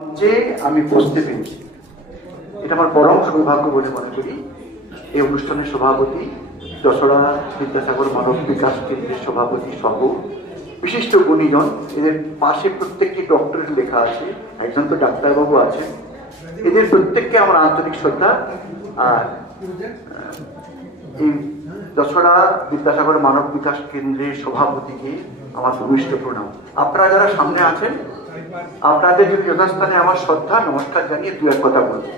যে আমি বুঝতে পেরেছি, এটা আমার পরম সৌভাগ্য বলে মনে করি। এই অনুষ্ঠানের সভাপতি, যশোরা বিদ্যাসাগর মানব বিকাশ কেন্দ্রের সভাপতি সহ বিশিষ্ট গুণীজন, এদের পাশে প্রত্যেকটি ডক্টরের লেখা আছে, একজন তো ডাক্তারবাবু আছেন, এদের প্রত্যেককে আমার আন্তরিক শ্রদ্ধা। আর এই যশোরা বিদ্যাসাগর মানব বিকাশ কেন্দ্রের সভাপতিকে আমার ভূমিষ্ঠ প্রণাম। আপনারা যারা সামনে আছেন, আপনাদের যথাস্থানে আমার শ্রদ্ধা নমস্কার জানিয়ে দু এক কথা বলবো।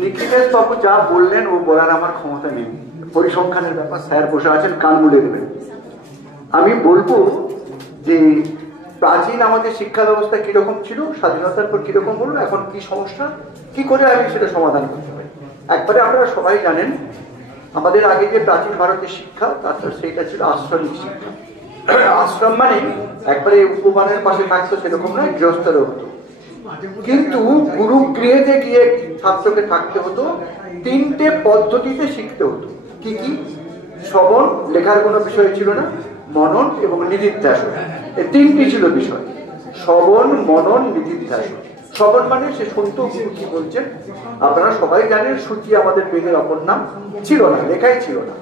নিখিলেশ বাবু যা বললেন ও বলার আমার ক্ষমতা নেই, পরিসংখ্যানের ব্যাপার, স্যার বসে আছেন, কান মুলে দেবেন। আমি বলবো যে প্রাচীন আমাদের শিক্ষা ব্যবস্থা কিরকম ছিল, স্বাধীনতার পর কিরকম হলো, এখন কি সমস্যা, কি করে আমি সেটা সমাধান করতে পারি। একবারে আপনারা সবাই জানেন, আমাদের আগে যে প্রাচীন ভারতের শিক্ষা, তারপর সেইটা ছিল আশ্রমিক শিক্ষা। আশ্রম মানে একবারে উপবনের পাশে থাকতো সেরকম নয়, গৃহস্থরও হতো, কিন্তু গুরুগৃহেতে গিয়ে ছাত্রকে থাকতে হতো। তিনটে পদ্ধতিতে শিখতে হতো। কি কি? শ্রবণ, লেখার কোনো বিষয় ছিল না, মনন এবং নিদিধ্যাসন, এই তিনটি ছিল বিষয়। শ্রবণ, মনন, নিদিধ্যাসন। শ্রবণ মানে সে শুনতো গুরু কি বলছেন। আপনারা সবাই জানেন শ্রুতি আমাদের বেদের অপর নাম, ছিল না, লেখাই ছিল না।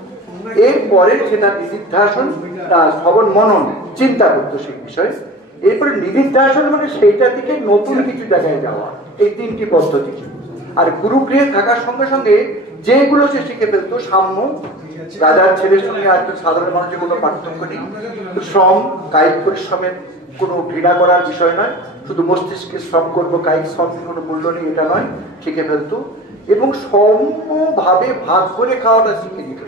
এরপরে সেটা নিদিধ্যাসন, শ্রবণ মনন চিন্তা করতো সেই বিষয়ে। এরপরে নিদিধ্যাসন মানে সেইটা থেকে নতুন কিছু জায়গায় যাওয়া। এই তিনটি পদ্ধতি ছিল। আর গুরুগৃহে থাকার সঙ্গে সঙ্গে যেগুলো সে শিখে ফেলতো, সাম্য, রাজার ছেলের সঙ্গে আর সাধারণ মানুষের কোনো পার্থক্য নেই। শ্রম, কায়িক পরিশ্রমের কোনো ঘৃণা করার বিষয় নয়, শুধু মস্তিষ্কে শ্রম করবো, কায়িক শ্রমের কোনো মূল্য নেই এটা নয়, শিখে ফেলতো। এবং সমভাবে ভাগ করে খাওয়াটা শিখে নিত।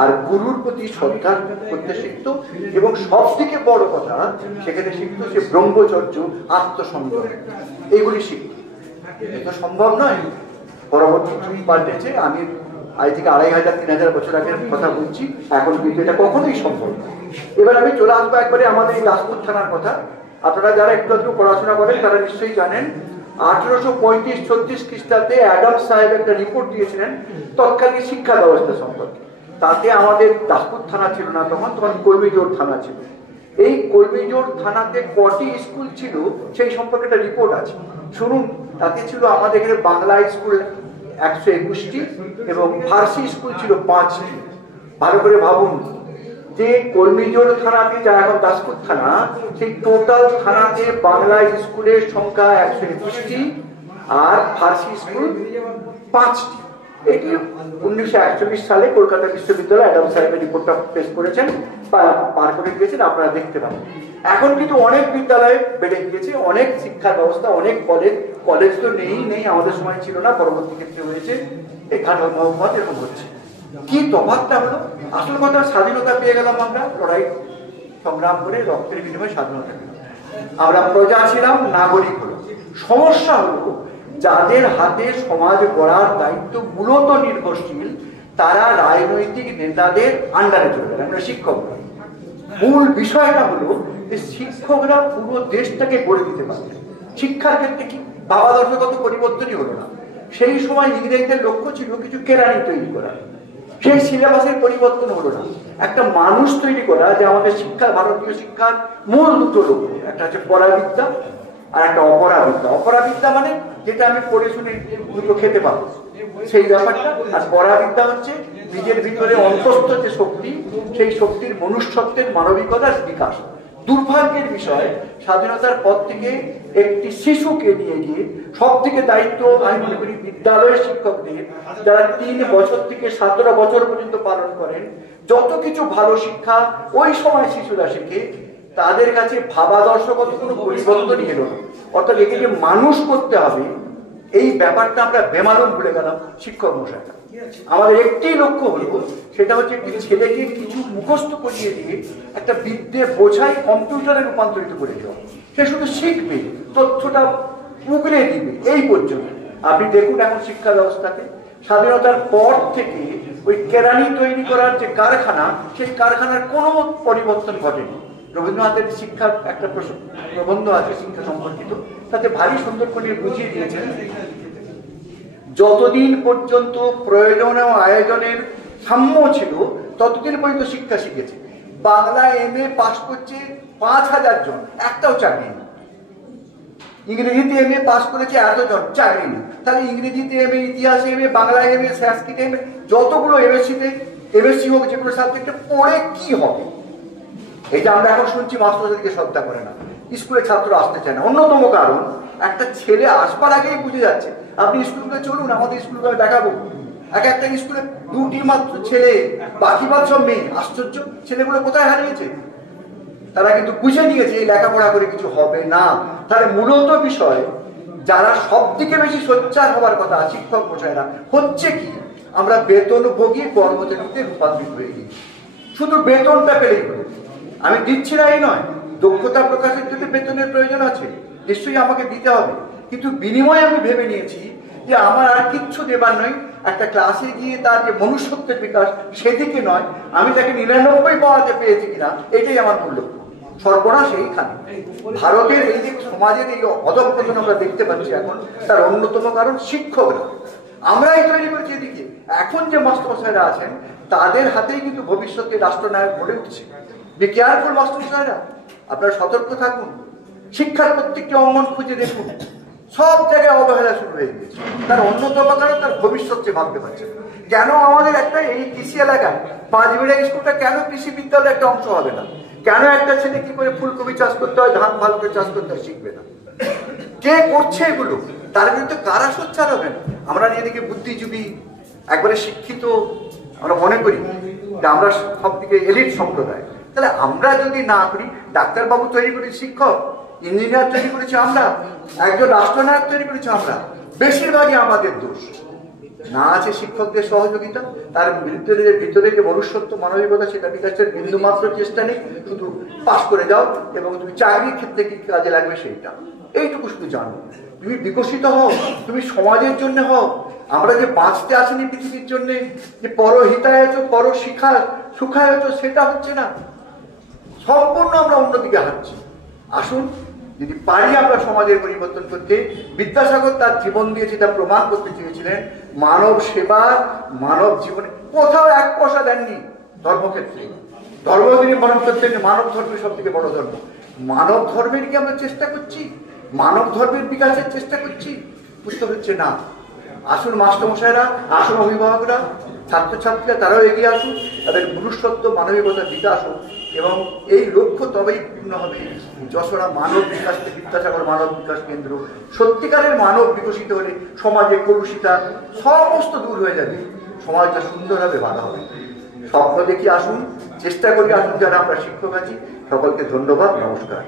আর গুরুর প্রতি শ্রদ্ধা করতে শিখতো। এবং সব থেকে বড় কথা সেখানে শিখতো সে ব্রহ্মচর্য, আত্মসংযম, এগুলি শিখত। এটা সম্ভব নয়, পরবর্তী যুগ পাল্টেছে। আমি আজ থেকে 2500-3000 বছর আগের কথা বলছি, এখন কিন্তু এটা কখনোই সম্ভব নয়। এবার আমি চলে আসবো একবারে আমাদের এই দাসপুর থানার কথা। আপনারা যারা একটু একটু পড়াশোনা করেন তারা নিশ্চয়ই জানেন, 1835-36 খ্রিস্টাব্দে অ্যাডাম সাহেব একটা রিপোর্ট দিয়েছিলেন তৎকালীন শিক্ষা ব্যবস্থা সম্পর্কে। তাতে আমাদের দাসপুর থানা ছিল না, তখন কলমিজোড় থানা ছিল। এই কলমিজোড় থানাতে কটি স্কুল ছিল সেই সম্পর্কে একটা রিপোর্ট আছে, শুনুন। তাতে ছিল আমাদের এখানে বাংলা স্কুল 121টি এবং ফার্সি স্কুল ছিল 5টি। ভালো করে ভাবুন যে কলমিজোড় থানাতে, যা এখন দাসপুর থানা, সেই টোটাল থানাতে বাংলা স্কুলের সংখ্যা 121টি আর ফার্সি স্কুল 5টি। এটি 1941 সালে কলকাতা বিশ্ববিদ্যালয় অ্যাডাম সাহেবের রিপোর্টটা পেশ করেছেন, পার করে দিয়েছেন, আপনারা দেখতে পাবেন। এখন কিন্তু অনেক বিদ্যালয় বেড়ে গিয়েছে, অনেক শিক্ষার ব্যবস্থা, অনেক কলেজ তো নেই, আমাদের সময় ছিল না, পরবর্তী ক্ষেত্রে হয়েছে। এখানে মোহাম্মদ এরকম হচ্ছে। কি তফাৎটা হলো? আসল কথা, স্বাধীনতা পেয়ে গেলাম আমরা, লড়াই সংগ্রাম করে রক্তের বিনিময়ে স্বাধীনতা পেলাম, আমরা প্রজা ছিলাম, নাগরিক হলো। সমস্যা হলো যাদের হাতে সমাজ গড়ার দায়িত্ব মূলত নির্ভরশীল, তারা রাজনৈতিক নেতাদের আন্ডারে চলে গেল। আমরা শিক্ষকরা, মূল বিষয়টা হলো যে শিক্ষকরা পুরো দেশটাকে গড়ে দিতে পারবেন। শিক্ষার ক্ষেত্রে কি ভাবাদর্শগত পরিবর্তনই হলো না। সেই সময় ইংরেজদের লক্ষ্য ছিল কিছু কেরানি তৈরি করা, সেই সিলেবাসের পরিবর্তন হলো না। একটা মানুষ তৈরি করা, যে আমাদের শিক্ষা, ভারতীয় শিক্ষার মূল দুটো লক্ষ্য, একটা হচ্ছে পরাবিদ্যা আর একটা অপরাবিদ্যা। অপরাবিদ্যা মানে যেটা আমি পড়ে শুনে দুটো খেতে পাবো, সেই ব্যাপারটা। আর পরাবিদ্যা হচ্ছে নিজের ভিতরে অন্তস্থ যে শক্তি, সেই শক্তির মনুষ্যত্বের, মানবিকতার বিকাশ। দুর্ভাগ্যের বিষয়, স্বাধীনতার পর থেকে একটি শিশুকে নিয়ে গিয়ে সব থেকে দায়িত্ব আমি মনে করি বিদ্যালয়ের শিক্ষকদের, যারা 3 বছর থেকে 17 বছর পর্যন্ত পালন করেন। যত কিছু ভালো শিক্ষা ওই সময় শিশুরা শেখে, তাদের কাছে ভাবাদর্শগত কোনো পরিবর্তনই এলো না। অর্থাৎ একে যে মানুষ করতে হবে, এই ব্যাপারটা আমরা বেমালুম ভুলে গেলাম শিক্ষক মশাইরা। আমাদের একটি লক্ষ্য হলো, সেটা হচ্ছে একটি ছেলেকে কিছু মুখস্থ করিয়ে দিয়ে একটা বিদ্যে বোঝাই কম্পিউটারে রূপান্তরিত করে দেওয়া। সে শুধু শিখবে, তথ্যটা উগড়ে দিবে, এই পর্যন্ত। আপনি দেখুন এখন শিক্ষা ব্যবস্থাতে স্বাধীনতার পর থেকে ওই কেরানি তৈরি করার যে কারখানা, সেই কারখানার কোনো পরিবর্তন ঘটেনি। রবীন্দ্রনাথের শিক্ষার একটা প্রবন্ধ আছে শিক্ষা সম্পর্কিত, তাতে ভারী সুন্দর করে বুঝিয়ে দিয়েছেন, যতদিন পর্যন্ত প্রয়োজন ও আয়োজনের সাম্য ছিল ততদিন পর্যন্ত শিক্ষা শিখেছে। বাংলা MA পাস করছে 5000 জন, একটাও চাকরি নেই। ইংরেজিতে এমএ পাস করেছে এতজন, চাকরি নেই। তাহলে ইংরেজিতে এমএ, ইতিহাসে এমএ, বাংলায় এমএ, সংস্কৃতে এমএ, যতগুলো এমএসসি হোক যে কোনো সাবজেক্টে পড়ে কি হবে? এই যে আমরা এখন শুনছি মাস্টারদেরকে শ্রদ্ধা করে না, স্কুলে ছাত্র আসতে চায় না, অন্যতম কারণ একটা ছেলে আসবার আগেই বুঝে যাচ্ছে। আপনি স্কুলে চলুন, আমাদের স্কুলকে আমি দেখাবো, এক একটা স্কুলে 2টি মাত্র ছেলে, বাকি বাদ সব মেয়ে। আশ্চর্য, ছেলেগুলো কোথায় হারিয়েছে? তারা কিন্তু বুঝে নিয়েছে এই লেখাপড়া করে কিছু হবে না। তাহলে মূলত বিষয়, যারা সব থেকে বেশি সোচ্চার হওয়ার কথা শিক্ষক মশাইরা, হচ্ছে কি, আমরা বেতনভোগী কর্মচারীতে রূপান্তরিত হয়ে গেছি। শুধু বেতনটা পেলেই হলো। আমি দিচ্ছি না এই নয়, দক্ষতা প্রকাশের জন্য বেতনের প্রয়োজন আছে, নিশ্চয়ই আমাকে দিতে হবে, কিন্তু বিনিময়ে আমি ভেবে নিয়েছি যে আমার আর কিচ্ছু দেবার নয়। একটা ক্লাসে গিয়ে তার যে মনুষ্যত্বের বিকাশ, সেদিকে নয়, আমি তাকে 99 পাওয়াতে পেয়েছি কিনা, এটাই আমার মূল লক্ষ্য। সর্বনাশ এইখানে। ভারতের এই যে সমাজের এই অধঃপতন আমরা দেখতে পাচ্ছি এখন, তার অন্যতম কারণ শিক্ষকরা। আমরাই তৈরি করছি এদিকে। এখন যে মাস্টারমশাইরা আছেন, তাদের হাতেই কিন্তু ভবিষ্যতে রাষ্ট্রনায়ক গড়ে উঠছে। বি কেয়ারফুল মাস্টারমশাইরা, আপনারা সতর্ক থাকুন। শিক্ষার প্রত্যেকটি অঙ্গন খুঁজে দেখুন, সব জায়গায় অবহেলা শুরু হয়ে গেছে। তার অন্যতম কারণ তার ভবিষ্যৎ ভাবতে পারছে না। কেন আমাদের একটা এই কৃষি এলাকায় 5 বিঘা স্কুলটা কেন কৃষি বিদ্যালয়ের একটা অংশ হবে না? কেন একটা ছেলে কি করে ফুলকপি চাষ করতে হয়, ধান ভালো করে চাষ করতে হয় শিখবে না? কে করছে এগুলো? তার বিরুদ্ধে কারা সোচ্চার হবেন? আমরা নিজেদেরকে বুদ্ধিজীবী, একবারে শিক্ষিত আমরা মনে করি যে আমরা সব দিকে এলিট সম্প্রদায়। তাহলে আমরা যদি না করি, ডাক্তারবাবু তৈরি করি শিক্ষক, ইঞ্জিনিয়ার তৈরি করেছি আমরা, একজন রাষ্ট্রনায়ক তৈরি করেছি আমরা, বেশিরভাগই আমাদের দোষ। না আছে শিক্ষকদের সহযোগিতা, তার ভিতরে যে মনুষ্যত্ব, মানবিকতা, সেটা বিকাশের বিন্দু মাত্র চেষ্টা নেই। শুধু পাস করে যাও এবং তুমি চাকরির ক্ষেত্রে কি কাজে লাগবে সেইটা, এইটুকু শুধু জানো। তুমি বিকশিত হও, তুমি সমাজের জন্য হও। আমরা যে বাঁচতে আসিনি পৃথিবীর জন্য, যে পরহিতায়চ পর সুখায়চ, সেটা হচ্ছে না। সম্পূর্ণ আমরা অন্যদিকে হাঁটছি। আসুন, যদি পারি আমরা সমাজের পরিবর্তন করতে। বিদ্যাসাগর তার জীবন দিয়ে যেটা প্রমাণ করতে চেয়েছিলেন, মানব সেবা, মানব জীবনে কোথাও 1 পয়সা দেননি। ধর্মক্ষেত্রে ধর্ম তিনি মনে করতেন মানব ধর্মের সব থেকে বড় ধর্ম। মানব ধর্মের কি আমরা চেষ্টা করছি? মানব ধর্মের বিকাশের চেষ্টা করছি? বুঝতে হচ্ছে না। আসুন মাস্টারমশাইরা, আসুন অভিভাবকরা, ছাত্রছাত্রীরা, তারাও এগিয়ে আসুন, তাদের মনুষ্যত্ব, মানবিকতার বিকাশ হোক। এবং এই লক্ষ্য তবেই পূর্ণ হবে যশোরা মানব বিকাশ, বিদ্যাসাগর মানব বিকাশ কেন্দ্র। সত্যিকারের মানব বিকশিত হলে সমাজে কলুষিতা সমস্ত দূর হয়ে যাবে, সমাজটা সুন্দরভাবে ভালো হবে। স্বপ্ন দেখি আসুন, চেষ্টা করি আসুন, যারা আমরা শিক্ষক আছি। সকলকে ধন্যবাদ, নমস্কার।